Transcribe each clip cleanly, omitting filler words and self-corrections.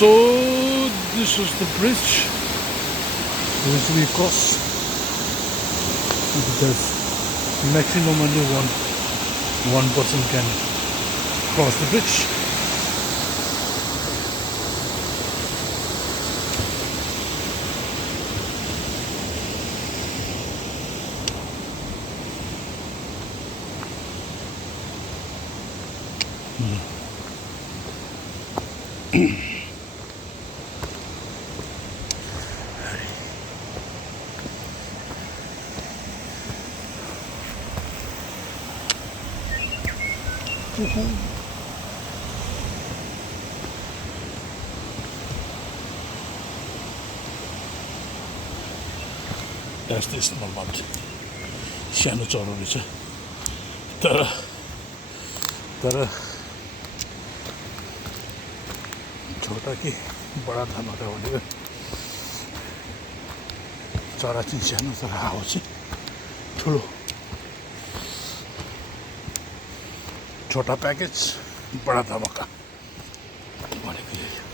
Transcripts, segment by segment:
So this is the bridge which we cross, because maximum only one person can cross the bridge. That's the small mountain. सानो चरो रहेछ, तर छोटा कि बडा धमाका भनेको चरा चाहिँ सानो तर हावा चाहिँ ठुलो. छोटा प्याकेज बडा धमाका भनेको यही हो.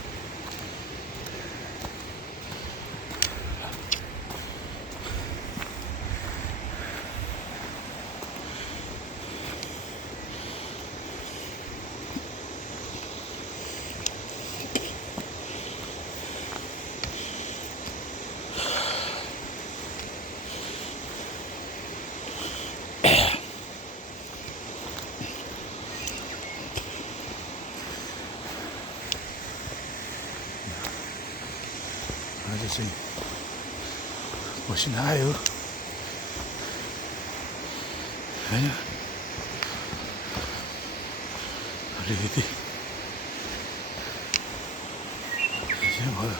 आज चाहिँ पसिना आयो हैन, अलिकति चाहिँ भयो.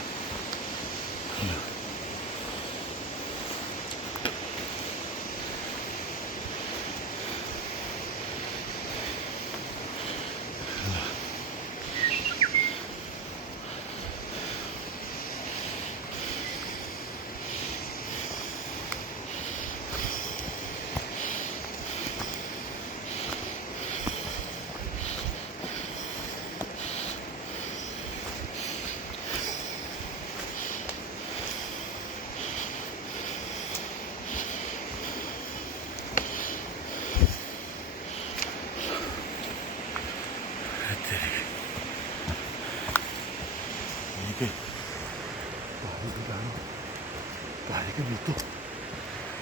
바리가 밑도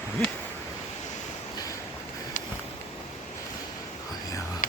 여기 아니야.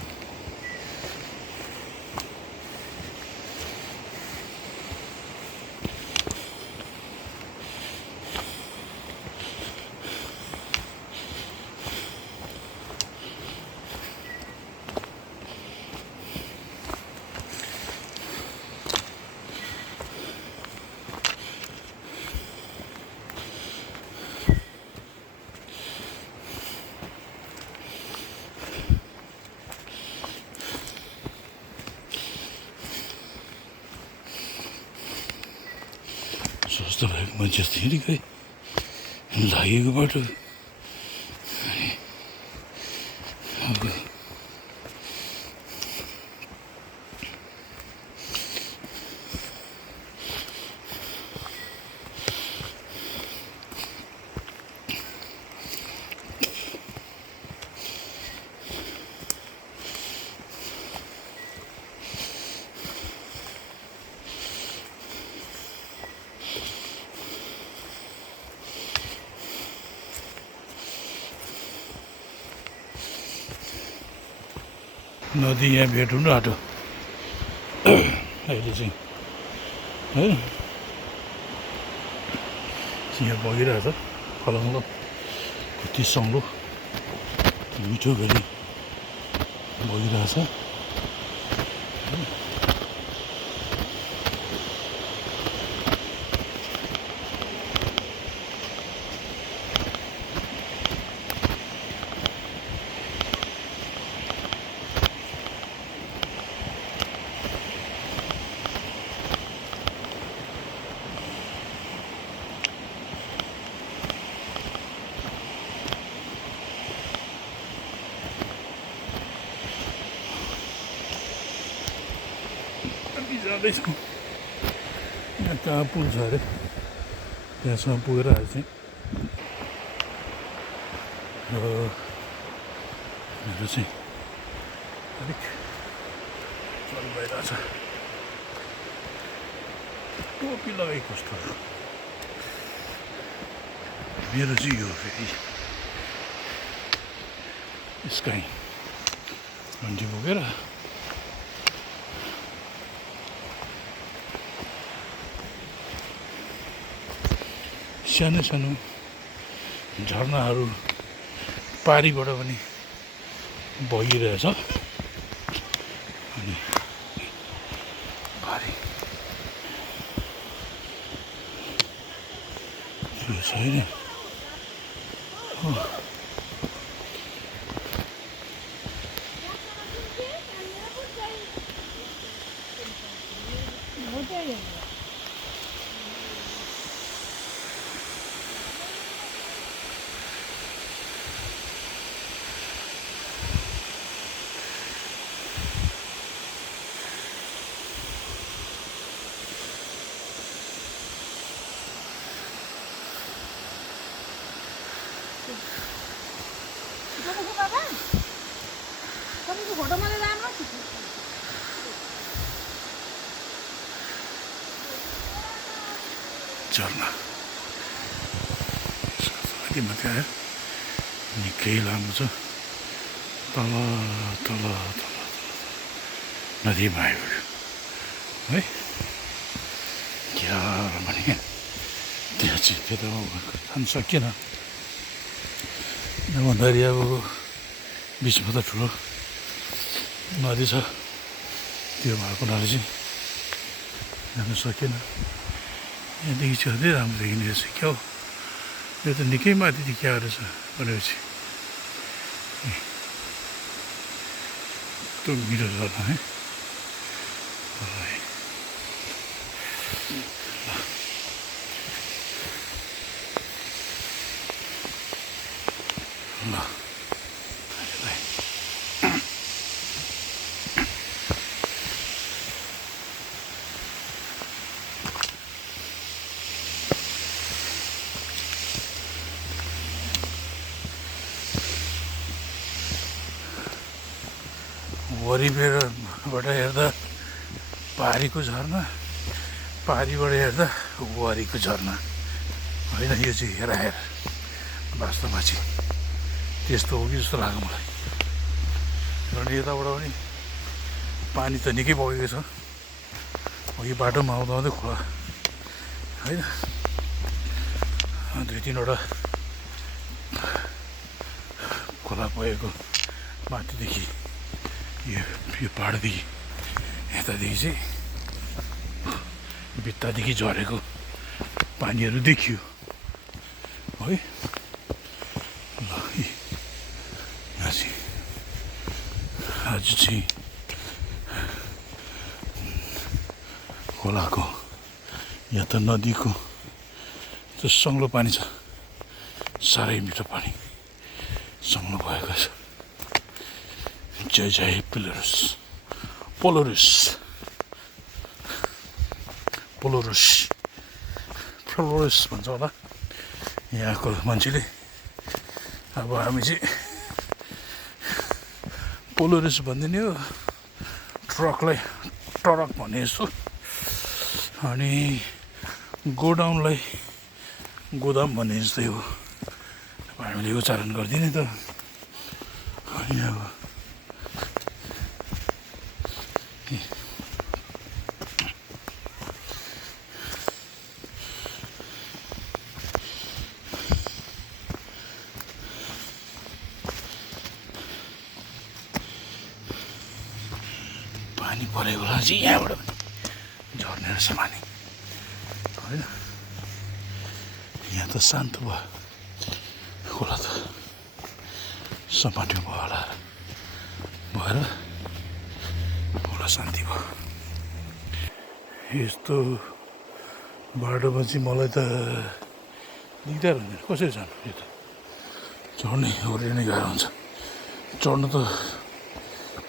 जस्तो भएको मान्छे फेरि खै लागेको बाटो अनि अब नदी यहाँ भेट हुनु आँट्यो अहिले चाहिँ है. यहाँ बगिरहेछ खलङ्लो कति सङ्लो मिठो गरी बगिरहेछ. जाँदैछौँ. यहाँ कहाँ पुल छ अरे त्यहाँसम्म पुगेर आएको चाहिँ मेरो चाहिँ अलिक चल भइरहेछ टोपी लगाइ कस्तो मेरो चाहिँ यो फेरि स्काई घन्टी बोकेर सानो सानो झरनाहरू पारीबाट पनि बगिरहेछ अनि पारी यो छैन झरना माथि माथि आयो निकै लामो छ तल तल तल नदीमा आइपुग्यो है क्या भने त्यहाँ चाहिँ त्यो त खान सकिएन भन्दाखेरि अब बिचमा त ठुलो नदी छ त्यो भएको हुनाले चाहिँ जान सकेन यहाँदेखि चाहिँ अझै राम्रो देखिने रहेछ क्या हो यो त निकै माथि क्या रहेछ भनेपछि यस्तो मिठो झर्ना है ल वरिपरिबाट हेर्दा पारीको झरना पारीबाट हेर्दा वरिको झरना होइन यो चाहिँ हेर वास्तवमा चाहिँ त्यस्तो हो कि जस्तो लाग्यो मलाई किनभने यताबाट पनि पानी त निकै बगेको छ अघि बाटोमा आउँदा आउँदै खोला होइन दुई तिनवटा खोला बगेको माथिदेखि यो पाहाडदेखि यतादेखि चाहिँ भित्तादेखि झरेको पानीहरू देखियो है ल यहाँ चाहिँ आज चाहिँ खोलाको या त नदीको त्यो सङ्लो पानी छ साह्रै मिठो पानी सङ्लो भएको छ जय जय पोलोरुस भन्छ होला यहाँको मान्छेले अब हामी चाहिँ पोलोरुस भनिदिने हो ट्रकलाई ट्रक भने जस्तो अनि गोडाउनलाई गोदाम भन्ने जस्तै हो अब हामीले उच्चारण गरिदिने त अनि अब पानी परेको होला चाहिँ यहाँबाट पनि झर्ने रहेछ पानी होइन यहाँ त शान्त भयो खोला त सपाटो भयो होला भएर खोला शान्ति भयो यस्तो बाटोमा चाहिँ मलाई त दिगदार हुँदैन कसरी जानु यो त चढ्ने ओर्लिने गाह्रो हुन्छ चढ्नु त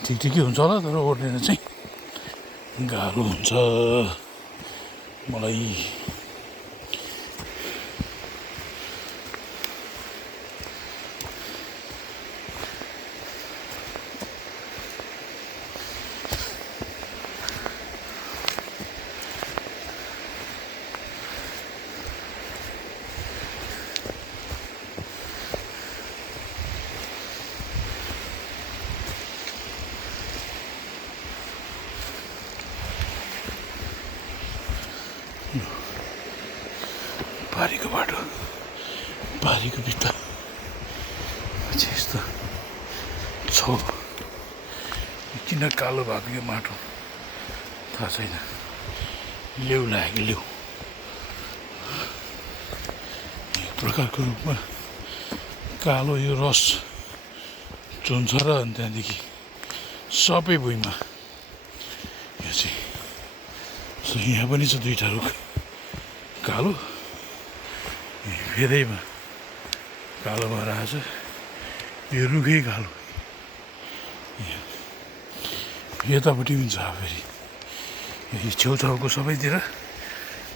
ठिकै हुन्छ होला तर ओर्लिन चाहिँ गाह्रो हुन्छ मलाई पारीको बाटो पारीको भित्ता पछि यस्तो छ किन कालो भएको यो माटो थाहा छैन लेउ लाग्यो लेउ एक प्रकारको रूपमा कालो यो रस चुन्छ र अनि त्यहाँदेखि सबै भुइँमा यो चाहिँ यहाँ पनि छ दुईटा रुख कालो फेदैमा कालो भएर आएछ यो रुखै कालो यतापट्टि पनि छ फेरि यो छेउछाउको सबैतिर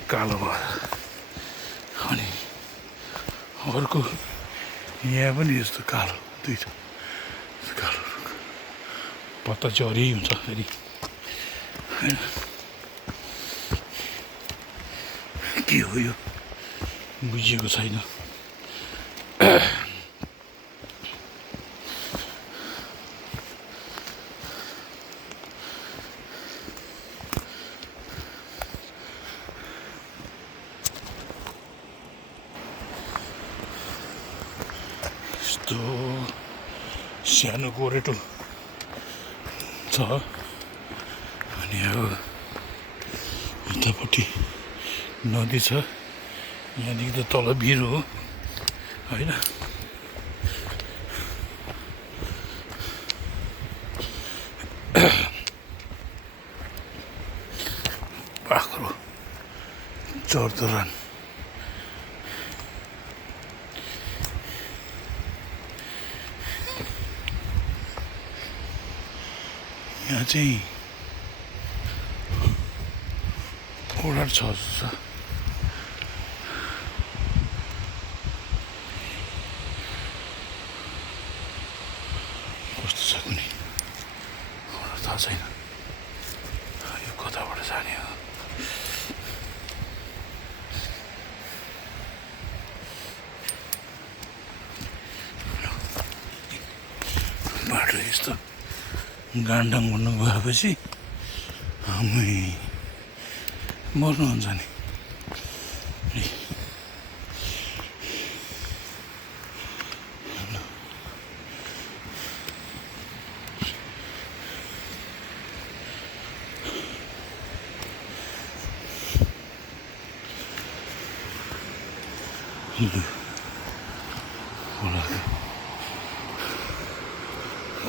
कालो भएर अनि अर्को यहाँ पनि यस्तो कालो दुईटा कालो रुख पत्ता चरी हुन्छ फेरि होइन के हो यो बुझिएको छैन यस्तो सानो गोरेटो छ अनि अब यतापट्टि नदी छ यहाँदेखि त तल भिर हो होइन बाख्रो चर्दरान यहाँ चाहिँ ओडार छ कस्तो छ कुनै थाहा छैन यो कताबाट जाने हो बाटो यस्तो गान्डाङ भन्नु भएपछि हामी मर्नुहुन्छ नि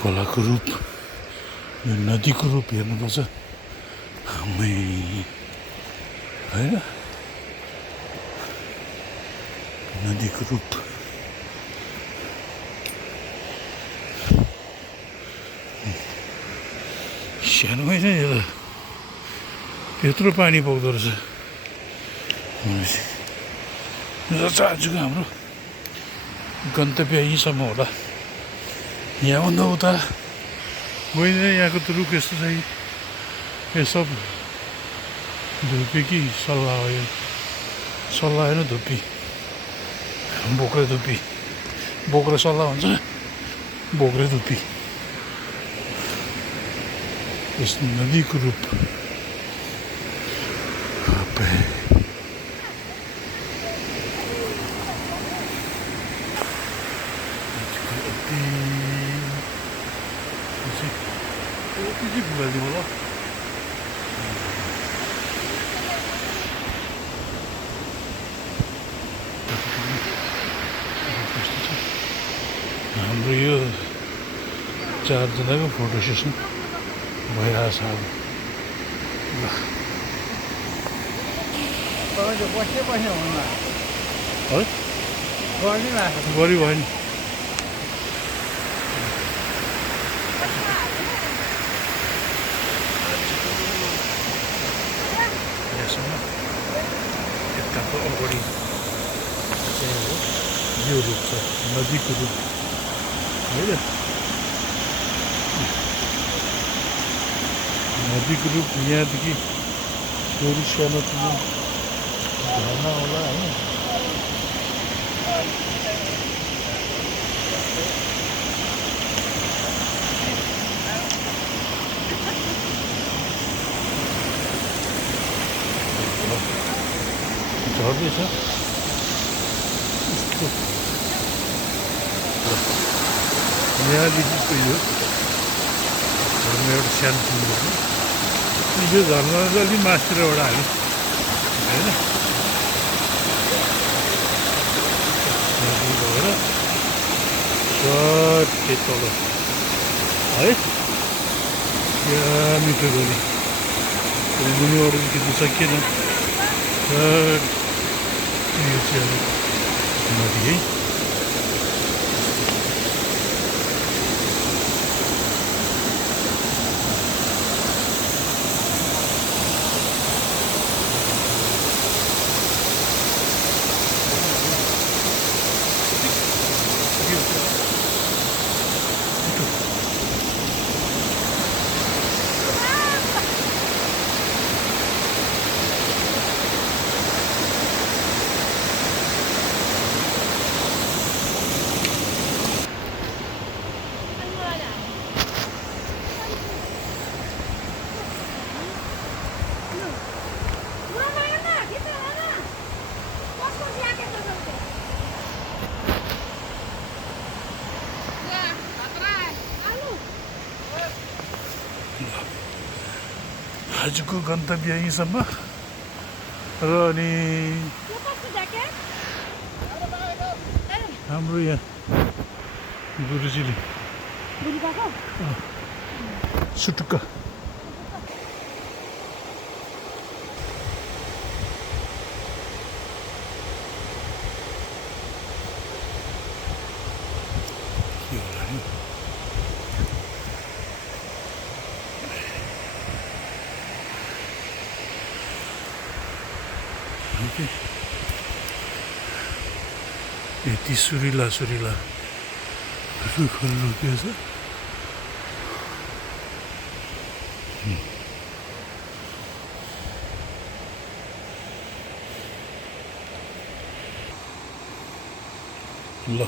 खोलाको रूप यो नदीको रूप हेर्नुपर्छ हामी होइन नदीको रूप सानोमै छ यो त त्यत्रो पानी पाउँदो रहेछ भनेपछि यो चाहन्छु हाम्रो गन्तव्य यहीँसम्म होला यहाँभन्दा उता गइँदैन यहाँको त रुख यस्तो छ यो सब धुपी कि सल्लाह हो यो सल्लाह होइन धुपी बोक्रे धुपी बोक्रे सल्लाह हुन्छ बोक्रे धुपी यस नदीको रूप हाम्रो यो चारजनाको फोटो सेसन भइरहेछ अब गरी भयो नि यहाँसम्म त्यहाँको अगाडि चाहिँ अब यो रूप छ नदीको रूप होइन नदीको रूप यहाँदेखि थोरै सानो झर्ना होला होइन झर्दैछ यस्तो यहाँदेखिको यो झर्ना एउटा सानो सुन्दर यो झर्ना चाहिँ अलिक मास्तिरबाट हाल्यो होइन भएर सट्टै तल है यहाँ मिठो गरी मुनिबाट खिच्न सकिएन यो चाहिँ अब नदी है आजको गन्तव्य यहीँसम्म र अनि हाम्रो यहाँ गुरुजीले सुटुक्क के होला नि यति सुरिला रुखहरू रोपेको छ ल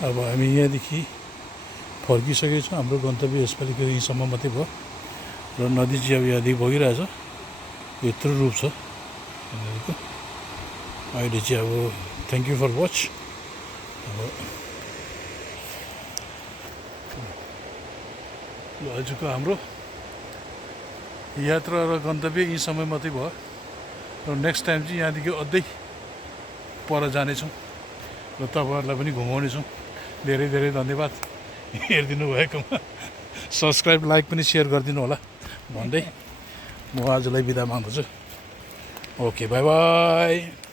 अब हामी यहाँदेखि फर्किसकेको छौँ हाम्रो गन्तव्य यसपालिको यहीँसम्म मात्रै भयो र नदी चाहिँ अब यहाँदेखि बगिरहेछ यत्रो रूप छ अहिले चाहिँ अब थ्याङ्क यू फर वाच अब आजको हाम्रो यात्रा र गन्तव्य यी समय मात्रै भयो र नेक्स्ट टाइम चाहिँ यहाँदेखि अझै पर जानेछौँ र तपाईँहरूलाई पनि घुमाउनेछौँ धेरै धेरै धन्यवाद हेरिदिनु भएकोमा सब्सक्राइब लाइक पनि सेयर गरिदिनु होला भन्दै म आजलाई बिदा माग्दछु ओके बाई बाई